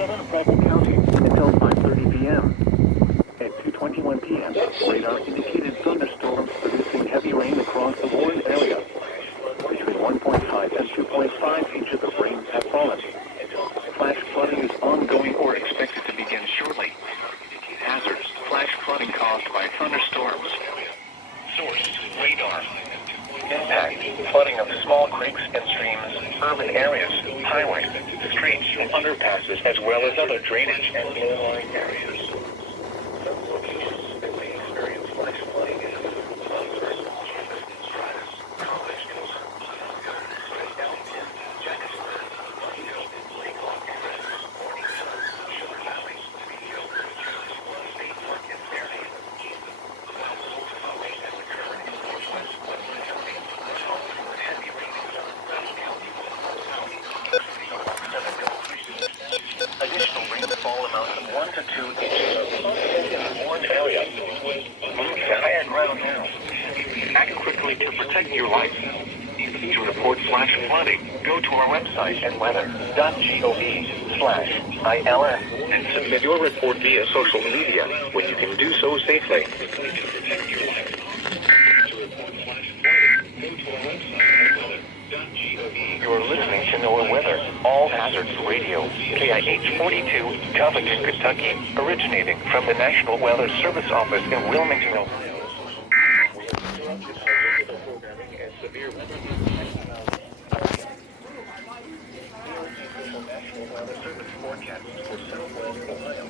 southern Franklin County until 5:30 p.m. At 2:21 p.m., radar indicated thunderstorms producing heavy rain across the Warren area. Between 1.5 and 2.5 inches of rain have fallen. Flash flooding is ongoing or expected to begin shortly. Hazards: flash flooding caused by thunderstorms. Source: radar. Impact: flooding of small creeks and streams, urban areas, highways, streets, and underpasses, as well as other drainage and low-lying areas. Some locations that may experience flash flooding include additional rainfall amounts of 1 to 2 inches in one area. Move to higher ground now. Act quickly to protect your life. To report flash flooding, go to our website at weather.gov/ILS and submit your report via social media when you can do so safely. You're listening to NWR Weather, All Hazards Radio, KIH 42, Covington, Kentucky, originating from the National Weather Service Office in Wilmington, Ohio. National Weather Service forecasts for Southwest Ohio.